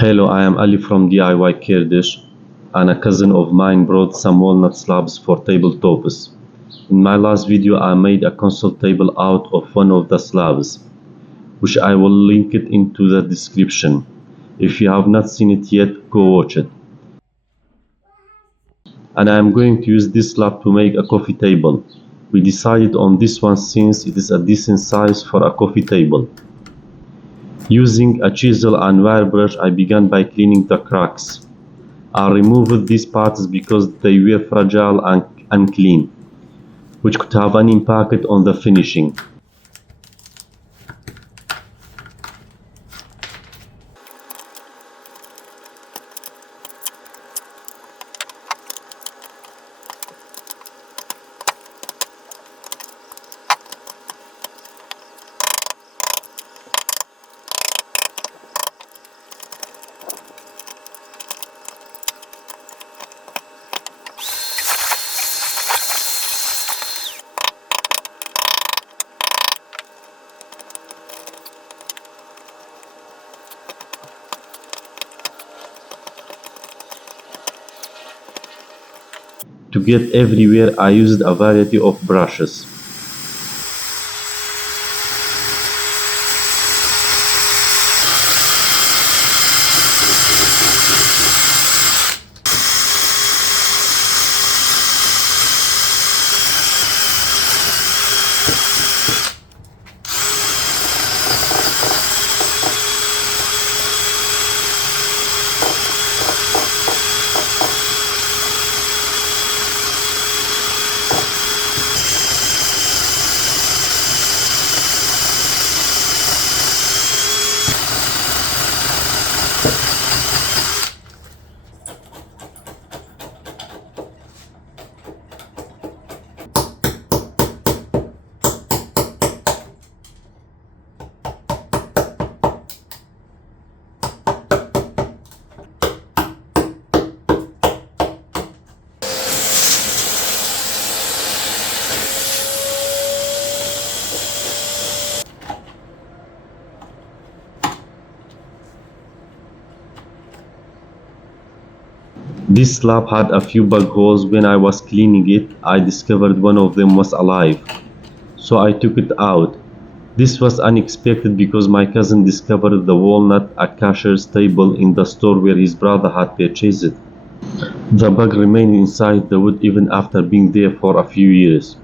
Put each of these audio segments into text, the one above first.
Hello, I am Ali from DIY Kurdish, and a cousin of mine brought some walnut slabs for tabletops. In my last video, I made a console table out of one of the slabs, which I will link it into the description. If you have not seen it yet, go watch it. And I am going to use this slab to make a coffee table. We decided on this one since it is a decent size for a coffee table. Using a chisel and wire brush, I began by cleaning the cracks. I removed these parts because they were fragile and unclean, which could have an impact on the finishing. To get everywhere, I used a variety of brushes. This slab had a few bug holes. When I was cleaning it, I discovered one of them was alive, so I took it out. This was unexpected because my cousin discovered the walnut at cashier's table in the store where his brother had purchased it. The bug remained inside the wood even after being there for a few years.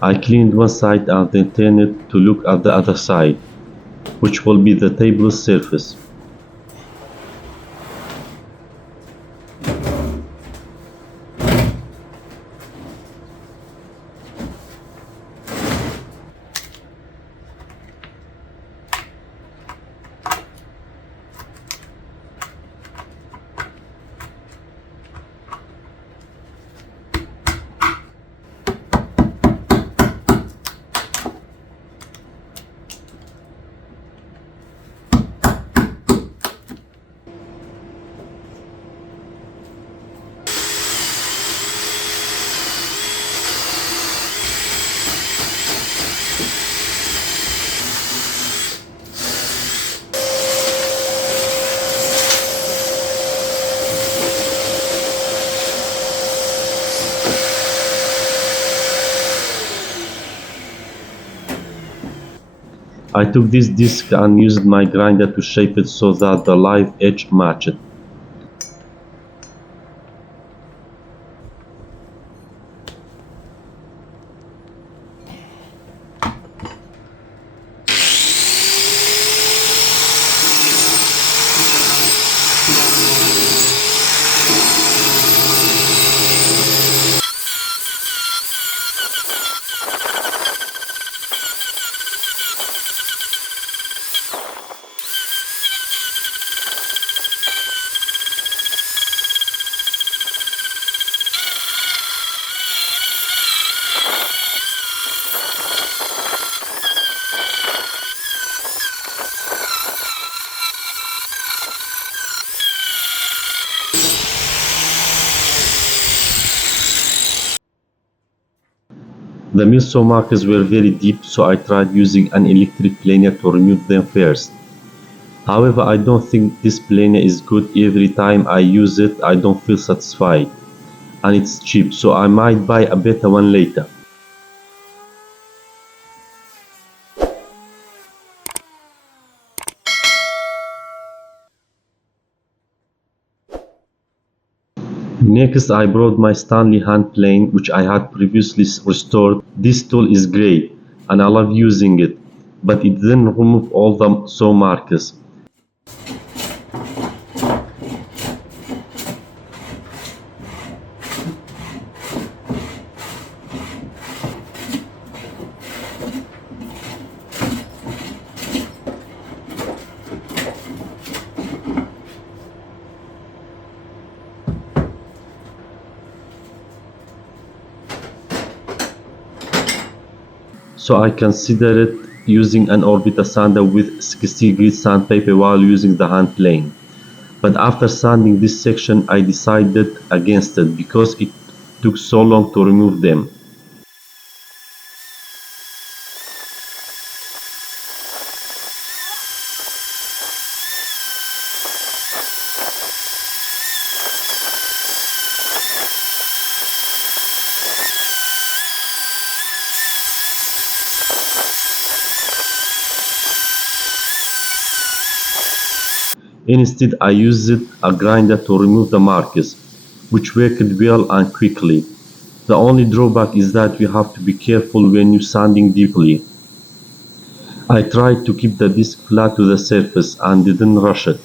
I cleaned one side and then turned it to look at the other side, which will be the table's surface. I took this disc and used my grinder to shape it so that the live edge matched. The meso markers were very deep, so I tried using an electric planer to remove them first. However, I don't think this planer is good. Every time I use it, I don't feel satisfied. And it's cheap, so I might buy a better one later. Next, I brought my Stanley hand plane, which I had previously restored. This tool is great, and I love using it, but it didn't remove all the saw markers. So I considered using an orbital sander with 60 grit sandpaper while using the hand plane. But after sanding this section, I decided against it because it took so long to remove them. Instead, I used a grinder to remove the markers, which worked well and quickly. The only drawback is that you have to be careful when you're sanding deeply. I tried to keep the disc flat to the surface and didn't rush it.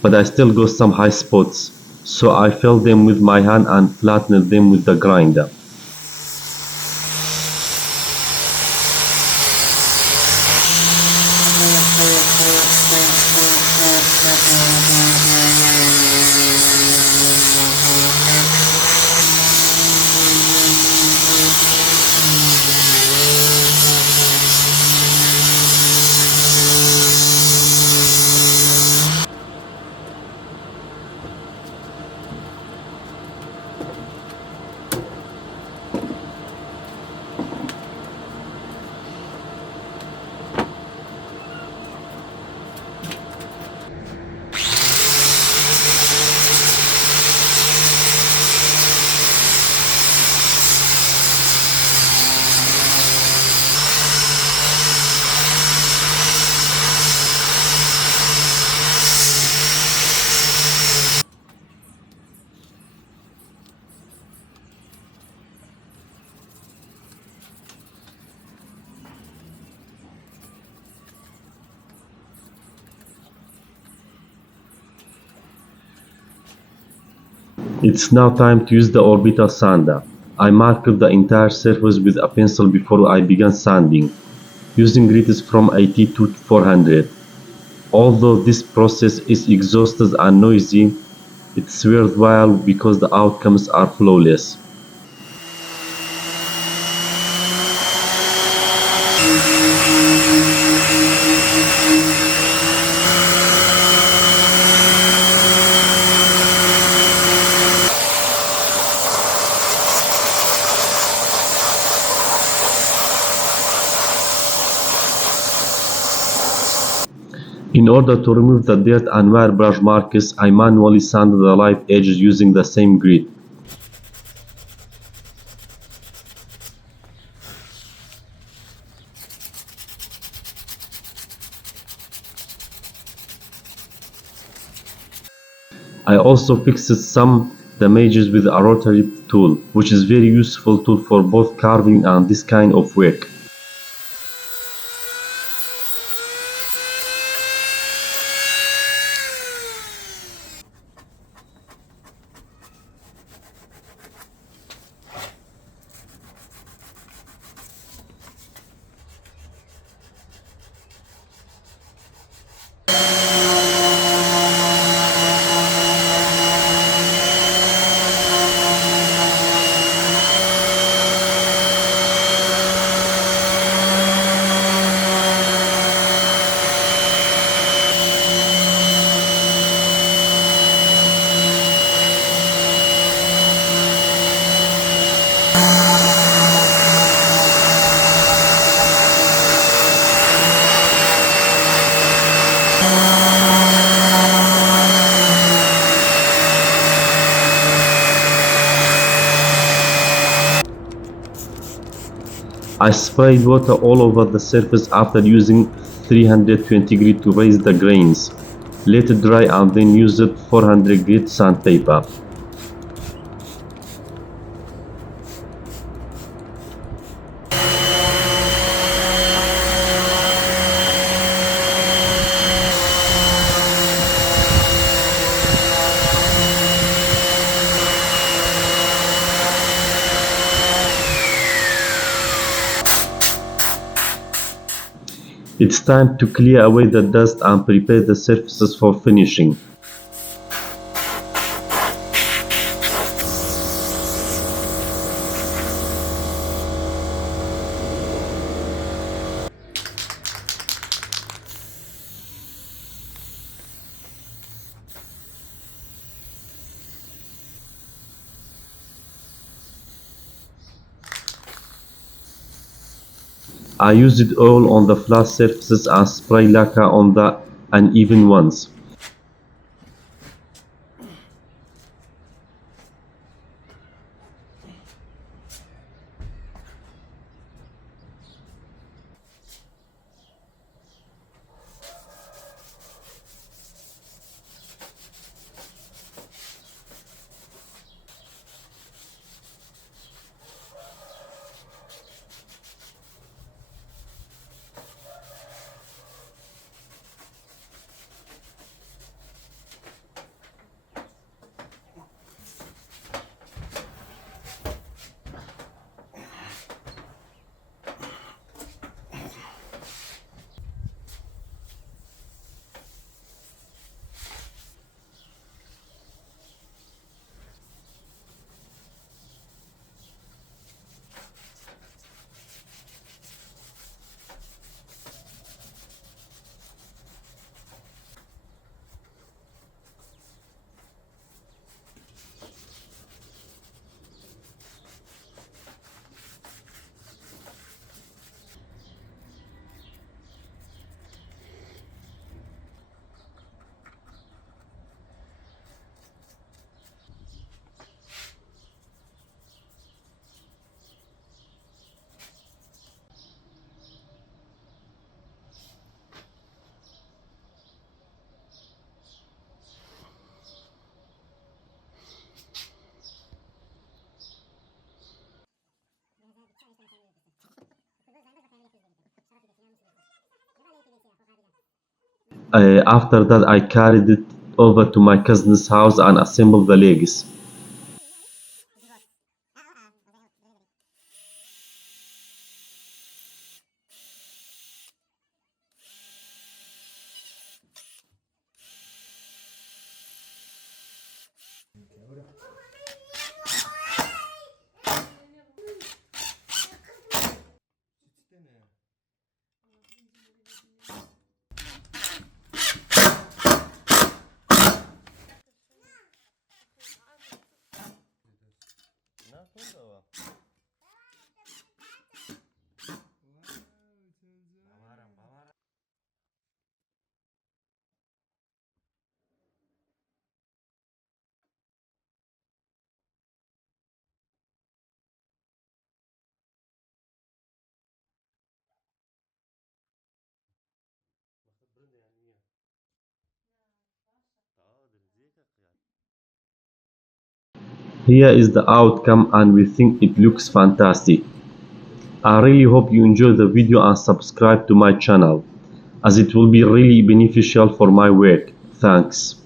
But I still got some high spots, so I filled them with my hand and flattened them with the grinder. It's now time to use the orbital sander. I marked the entire surface with a pencil before I began sanding, using grits from 80 to 400. Although this process is exhausting and noisy, it's worthwhile because the outcomes are flawless. In order to remove the dirt and wire brush markers, I manually sanded the live edges using the same grit. I also fixed some damages with a rotary tool, which is very useful tool for both carving and this kind of work. I sprayed water all over the surface after using 320 grit to raise the grains. Let it dry and then use it 400 grit sandpaper. It's time to clear away the dust and prepare the surfaces for finishing. I use it all on the flat surfaces and spray lacquer on the uneven ones. After that I carried it over to my cousin's house and assembled the legs. Here is the outcome and we think it looks fantastic. I really hope you enjoy the video and subscribe to my channel, as it will be really beneficial for my work. Thanks.